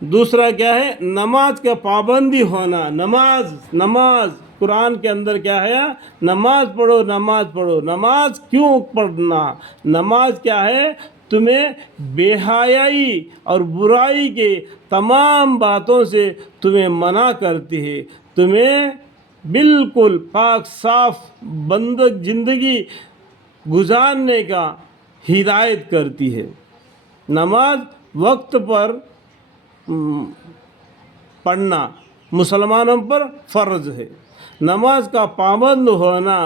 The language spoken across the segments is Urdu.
دوسرا کیا ہے؟ نماز کا پابندی ہونا. نماز قرآن کے اندر کیا ہے؟ نماز پڑھو، نماز پڑھو. نماز کیوں پڑھنا؟ نماز کیا ہے؟ تمہیں بے حیائی اور برائی کے تمام باتوں سے تمہیں منع کرتی ہے، تمہیں بالکل پاک صاف بندگ زندگی گزارنے کا ہدایت کرتی ہے. نماز وقت پر پڑھنا مسلمانوں پر فرض ہے. نماز کا پابند ہونا،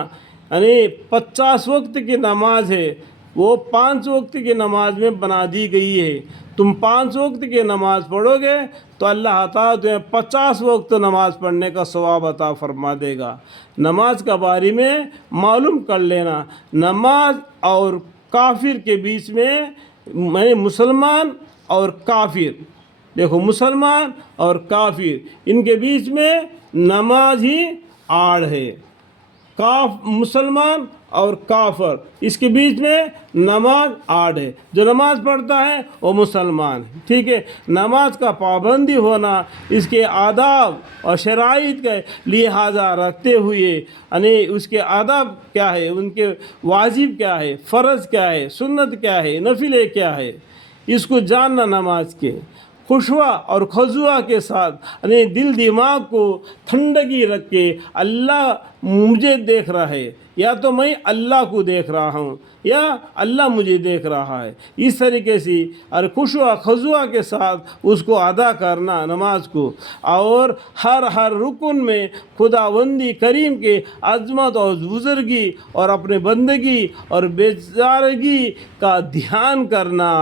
یعنی 50 وقت کی نماز ہے وہ 5 وقت کی نماز میں بنا دی گئی ہے. تم 5 وقت کی نماز پڑھو گے تو اللہ تعالیٰ تمہیں 50 وقت نماز پڑھنے کا ثواب عطا فرما دے گا. نماز کے بارے میں معلوم کر لینا. نماز اور کافر کے بیچ میں مسلمان اور کافر، دیکھو مسلمان اور کافر ان کے بیچ میں نماز ہی آڑ ہے. مسلمان اور کافر اس کے بیچ میں نماز آڑ ہے. جو نماز پڑھتا ہے وہ مسلمان ہے. ٹھیک ہے. نماز کا پابندی ہونا، اس کے آداب اور شرائط کا لحاظہ رکھتے ہوئے، یعنی اس کے آداب کیا ہے، ان کے واجب کیا ہے، فرض کیا ہے، سنت کیا ہے، نفل کیا ہے، اس کو جاننا. نماز کے خشوع اور خضوع کے ساتھ، یعنی دل دماغ کو ٹھنڈگی رکھ کے، اللہ مجھے دیکھ رہا ہے، یا تو میں اللہ کو دیکھ رہا ہوں یا اللہ مجھے دیکھ رہا ہے، اس طریقے سے اور خشوع خضوع کے ساتھ اس کو ادا کرنا نماز کو. اور ہر رکن میں خداوندی کریم کے عظمت اور بزرگی اور اپنے بندگی اور بیزارگی کا دھیان کرنا.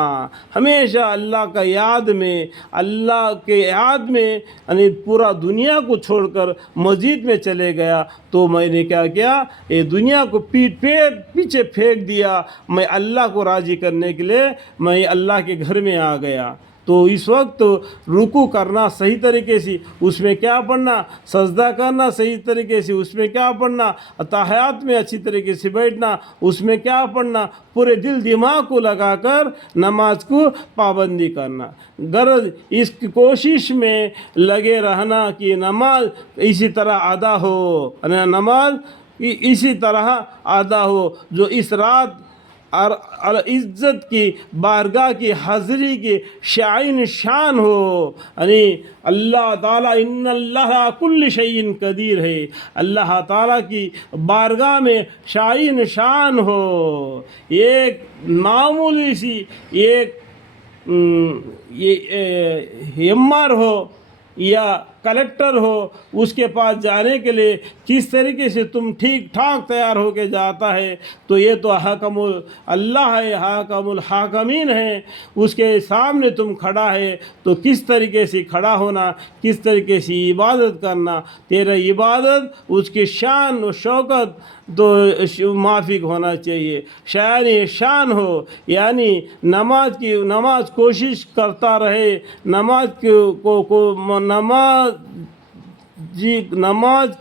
ہمیشہ اللہ کا یاد میں، اللہ کے یاد میں، یعنی پورا دنیا کو چھوڑ کر مسجد میں چلے گیا تو میں نے کیا کیا؟ یہ دنیا کو پیچھے پھینک دیا. میں اللہ کو راضی کرنے کے لیے میں اللہ کے گھر میں آ گیا. تو اس وقت رکوع کرنا صحیح طریقے سے، اس میں کیا پڑھنا، سجدہ کرنا صحیح طریقے سے، اس میں کیا پڑھنا، تحیات میں اچھی طریقے سے بیٹھنا، اس میں کیا پڑھنا، پورے دل دماغ کو لگا کر نماز کو پابندی کرنا. غرض اس کی کوشش میں لگے رہنا کہ نماز اسی طرح ادا ہو، نماز اسی طرح ادا ہو جو اس رات اور عزت کی بارگاہ کی حاضری کی شائن شان ہو. یعنی اللہ تعالیٰ ان اللہ کل شیء قدیر ہے، اللہ تعالیٰ کی بارگاہ میں شائن شان ہو. ایک معمولی سی ایک ایم آر ہو یا کلیکٹر ہو، اس کے پاس جانے کے لیے کس طریقے سے تم ٹھیک ٹھاک تیار ہو کے جاتا ہے، تو یہ تو حاکم اللہ ہے، حاکم الحاکمین ہے. اس کے سامنے تم کھڑا ہے تو کس طریقے سے کھڑا ہونا، کس طریقے سے عبادت کرنا، تیرا عبادت اس کی شان و شوکت تو موافق ہونا چاہیے، شان ہو. یعنی نماز کوشش کرتا رہے، نماز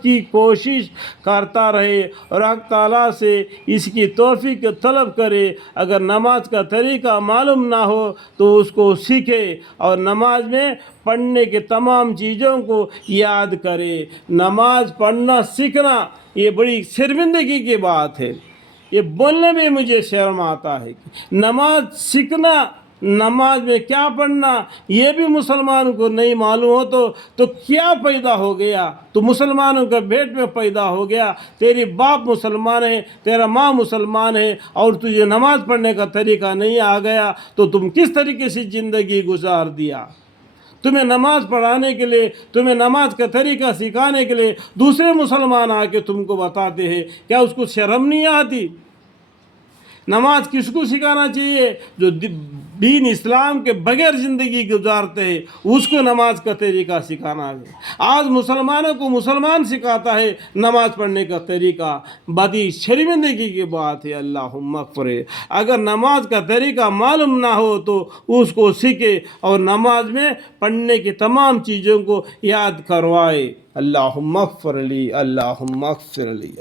کی کوشش کرتا رہے اور حق تعالیٰ سے اس کی توفیق طلب کرے. اگر نماز کا طریقہ معلوم نہ ہو تو اس کو سیکھے اور نماز میں پڑھنے کے تمام چیزوں کو یاد کرے. نماز پڑھنا سیکھنا یہ بڑی شرمندگی کی بات ہے، یہ بولنے میں مجھے شرم آتا ہے. نماز سیکھنا، نماز میں کیا پڑھنا یہ بھی مسلمانوں کو نہیں معلوم ہو تو کیا پیدا ہو گیا؟ تو مسلمانوں کا پیٹ میں پیدا ہو گیا. تیری باپ مسلمان ہے، تیرا ماں مسلمان ہے، اور تجھے نماز پڑھنے کا طریقہ نہیں آ گیا تو تم کس طریقے سے زندگی گزار دیا؟ تمہیں نماز پڑھانے کے لیے، تمہیں نماز کا طریقہ سکھانے کے لیے دوسرے مسلمان آ کے تم کو بتاتے ہیں، کیا اس کو شرم نہیں آتی؟ نماز کس کو سکھانا چاہیے؟ جو دین اسلام کے بغیر زندگی گزارتے ہیں اس کو نماز کا طریقہ سکھانا ہے. آج مسلمانوں کو مسلمان سکھاتا ہے نماز پڑھنے کا طریقہ، بڑی شرمندگی کی بات ہے. اللہم اغفر. اگر نماز کا طریقہ معلوم نہ ہو تو اس کو سیکھے اور نماز میں پڑھنے کی تمام چیزوں کو یاد کروائے. اللہم اغفر لی، اللہم اغفر لی.